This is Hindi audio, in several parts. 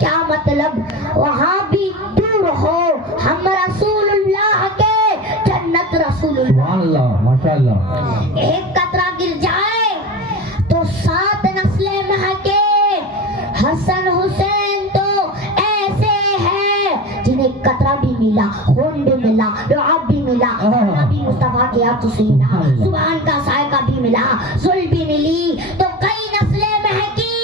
क्या मतलब, वहाँ भी दूर हो हम रसूलुल्लाह के, जन्नत रसूलुल्लाह। माशाअल्लाह। एक कतरा गिर जाए तो 7 नस्लें महके। हसन हुसैन तो ऐसे हैं जिन्हें कतरा भी मिला, खून भी मिला, दुआब भी मिला, नबी मुस्तफा के हाथ से मिला, सुभान का सायका भी मिला, जुल्फ भी मिली, तो कई नस्लें महकी,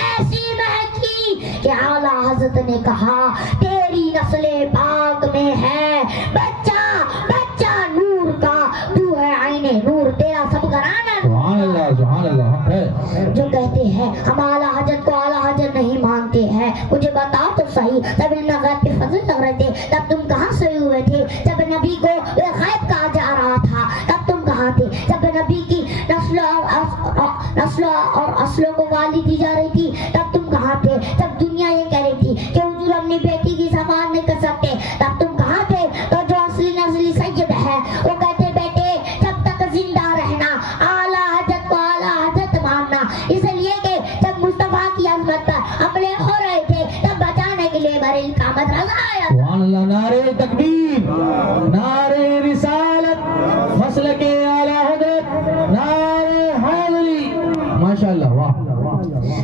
ऐसी महकी कि आला हज़रत ने कहा तेरी नस्ले पाक में है बच्चा, बच्चा नूर का, तू है आईने नूर, तेरा सब घराना। सुभान अल्लाह है। जो कहते हैं हम आला हजरत को आला हजरत नहीं मानते हैं, मुझे बताओ तो सही, तब इन गैब पे फजल लग रहे थे, तब तुम कहाँ सोए हुए थे? जब नबी को गैब कहा जा रहा था तब तुम कहाँ थे? जब नबी की नस्लों और असलों को गाली दी जा रही थी तब तुम कहाँ थे? जब दुनिया ये कह रही थी कि हुजूर अपनी बेटी की समान नहीं कर सकते तब तुम कहाँ थे? तो जो असली नस्ली सैयद है वो कहते बेटे जब तक जिंदा रहना आला हजरत को आला हजरत मानना, इसलिए कि जब मुस्तफा की अज़मत पर हमले हो रहे थे तब बचाने के लिए बरेली का अहमद रज़ा आया। सुभान अल्लाह। नारे तकबीर, नारे रिसालत, मसलके आला हज़रत, नारे हैदरी। माशाअल्लाह। वाह।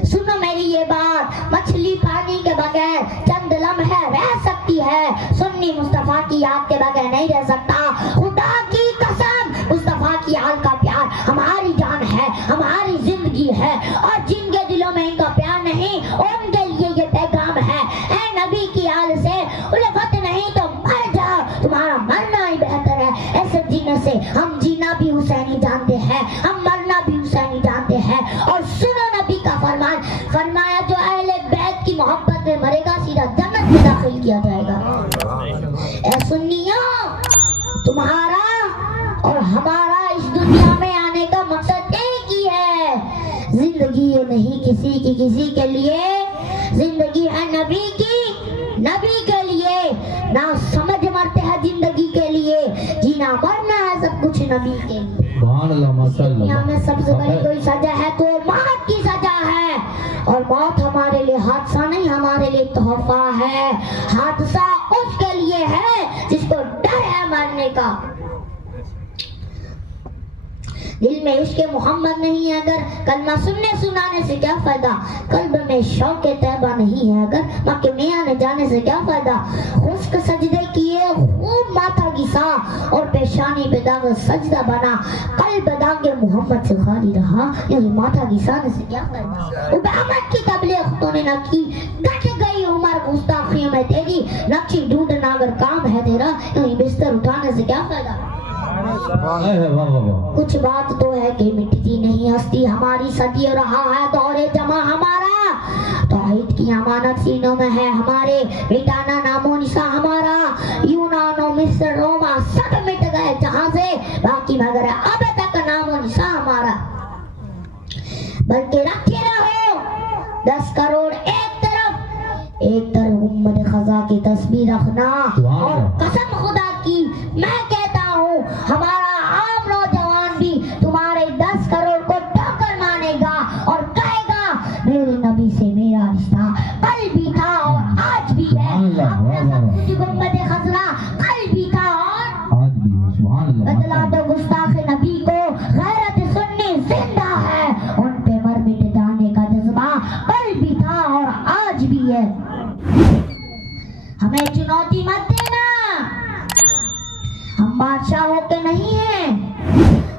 सुनो मेरी ये बात, मछली पानी के बगैर चंद लम्हे रह सकती है, सुन्नी मुस्तफा की याद के बगैर नहीं रह सकता। खुदा की कसम मुस्तफा की याद का प्यार हमारी जान है, हमारी जिंदगी है, और जिनके दिलों में इनका प्यार नहीं उनके लिए ये पैगाम है, ऐ नबी की याद से उल्फत नहीं तो मर जाओ, तुम्हारा मरना ही बेहतर है। ऐसे जीने से हम जीना भी हुसैनी जानते हैं, हम मरना भी हुसैनी जानते हैं। और सुनो नबी का फरमान, फरमाया जो अहले बैत की मोहब्बत में मरेगा सीधा जन्नत में दाखिल किया जाएगा। ऐ सुन्नियों, तुम्हारा और हमारा इस दुनिया में आने का मकसद एक ही है, जिंदगी ये नहीं किसी की किसी के लिए, जिंदगी है नबी की, नबी के लिए। ना समझ मरते हैं जिंदगी के लिए, जीना मरना है सब कुछ नबी के लिए। सुभान अल्लाह। माशाअल्लाह। दुनिया में सबसे बड़ी कोई सजा है तो मौत की सजा है, और मौत हमारे लिए हादसा नहीं, हमारे लिए तोहफा है। हादसा उसके लिए है जिसको डर है मरने का। दिल में इश्क मोहम्मद नहीं है अगर, कलमा सुनने सुनाने से क्या फायदा? कल्ब में शौक तैबा नहीं है अगर, मक्के में आने जाने से क्या फायदा? खुश्क सजदे किए खूब माथा घिसा और पेशानी पे दाग सजदा बना, कल्ब दागे मोहम्मद से खाली रहा, यही माथा घिसाने से क्या फायदा? उबामत की तबलीग तूने न की, कट गई उम्र गुस्ताखियों में तेरी, नक्शी ढूंढना अगर काम है तेरा, यही बिस्तर उठाने से क्या फायदा? कुछ बात तो है कि मिटती नहीं हस्ती हमारी, सदी रहा है दौरे जमा हमारा, तौहीद की अमानत सीनों में है हमारे, मिटाना नामो निशा हमारा। यूनानो मिस्र रोमा सब मिट गए जहां से, बाकी मगर अब तक नामो निशा हमारा। बल्कि रखे रहो 10 करोड़ एक तरफ उम्मत खजा की तस्वीर रखना, और कसम खुदा की मैं कहता हूँ हमारा आम नौजवान भी तुम्हारे 10 करोड़ को ठोकर मानेगा और कहेगा मेरे नबी से मेरा रिश्ता कल भी था और आज भी है, उम्मत खजरा कल भी था और आज भी है। सुभान अल्लाह। बदला दो गुस्ताख नबी को, गैरत सुन्नी जिंदा है, उन पे मर मिट जाने का जज्बा कल भी था और आज भी है। हमें चुनौती मत देना, हम बादशाहों के नहीं हैं,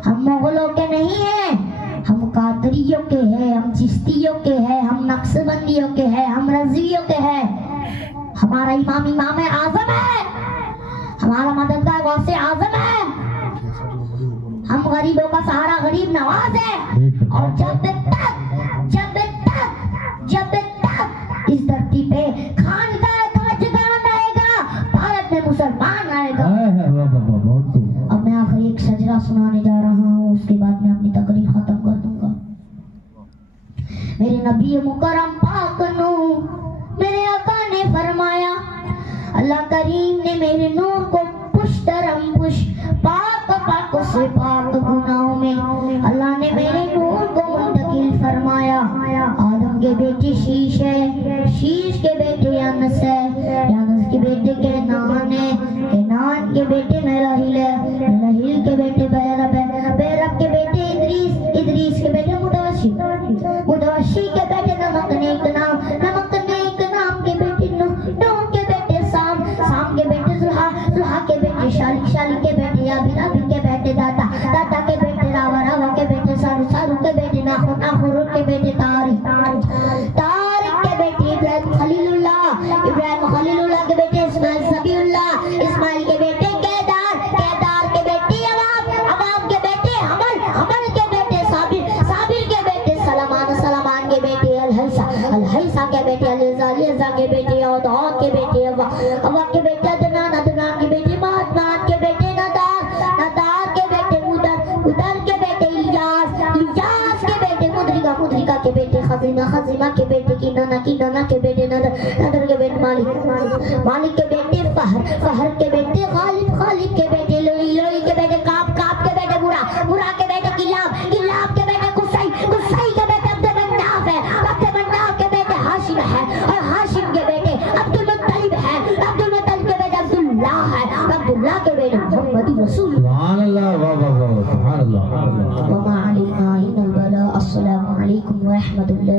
हम मुगलों के नहीं हैं, हम कादरियों के हैं, हम चिश्तियों के हैं, हम नक्शबंदियों के हैं, हम रज़वियों के हैं। हमारा इमाम आज़म है, हमारा मददगार गौसे आज़म है, हम गरीबों का सहारा गरीब नवाज है। और जब तक इस धरती पे खानदान ताजदार रहेगा, भारत में मुसलमान आएगा। अब मैं आखिरी एक सजरा सुनाने जा रहा हूँ, उसके बाद मैं अपनी तकरीर खत्म कर दूंगा। मेरे नबी मुकरम पाक नू मेरे आका ने फरमाया, अल्लाह करीम ने मेरे नूर को पुष्टरम पुष पाक से पाक गुनाहों में अल्लाह ने मेरे नूर को मुंतकिल फरमाया। आदम के बेटे शीश है, शीश के बेटे अनस है, अनस के बेटे केनान है, केनान के बेटे मेराहिल है, मेराहिल के बेटे बैरब है, बैरब के बेटे इदरीस, इदरीस के बेटे मुदवशी, मुदवशी के बेटे नमकनेक नाम, नमकनेक नाम के बेटे नूह, नूह के बेटे साम, साम के बेटे जुल्हा, जुल्हा के बेटे शालिक, शालिक के बेटे याबिल, याबिल के बेटे दाता, दाता के बेटे रावा, रावा के बेटे सारू, सारू के बेटे नाखुर, नाखुर के बेटे तारिक, तारिक के बेटे इब्राहिम खलीलुल्लाह, इब्राहिम खलीलुल्लाह के बेटे इस्माइल ज़बीउल्लाह, इस्माइल के बेटे केदार, केदार के बेटे अवाम, अवाम के बेटे हमल, हमल के बेटे साबिर, साबिर के बेटे सलमान, सलमान के बेटे अल-हैसा, अल-हैसा के बेटे अलीज़ा, अलीज़ा के बेटे औद, औद के बेटे अव्वा, अव्वा के बेटे अदनान, अदनान के बेटे माद, माद के बेटे नदार, नदार के बेटे उदर, उदर के बेटे इलियास, इलियास के बेटे मुद्रिका, मुद्रिका के बेटे खजीमा, खजीमा के बेटे किनाना, किनाना के बेटे नदर, नदर के बेटे मालिक, मालिक के बेटे फहर, फहर के बेटे गालिब, गालिब के बेटे लोई, लोई के बेटे काब, काब के बेटे बुरा, बुरा के बेटे किलाब, किलाब के बेटे कुसई, कुसई के बेटे अब्दुल है, अब्दुल के बेटे हाशिम है, और हाशिम के बेटे अब्दुल मुत्तलिब है, अब्दुल मुत्तलिब के बेटे अब्दुल्लाह है, अब्दुल्लाह के बेटे मोहम्मद रसूल। सुभान अल्लाह, वाह वाह वाह, सुभान अल्लाह। व मा अलैना इल्लल बलाग। अस्सलामु अलैकुम व रहमतुल्लाह।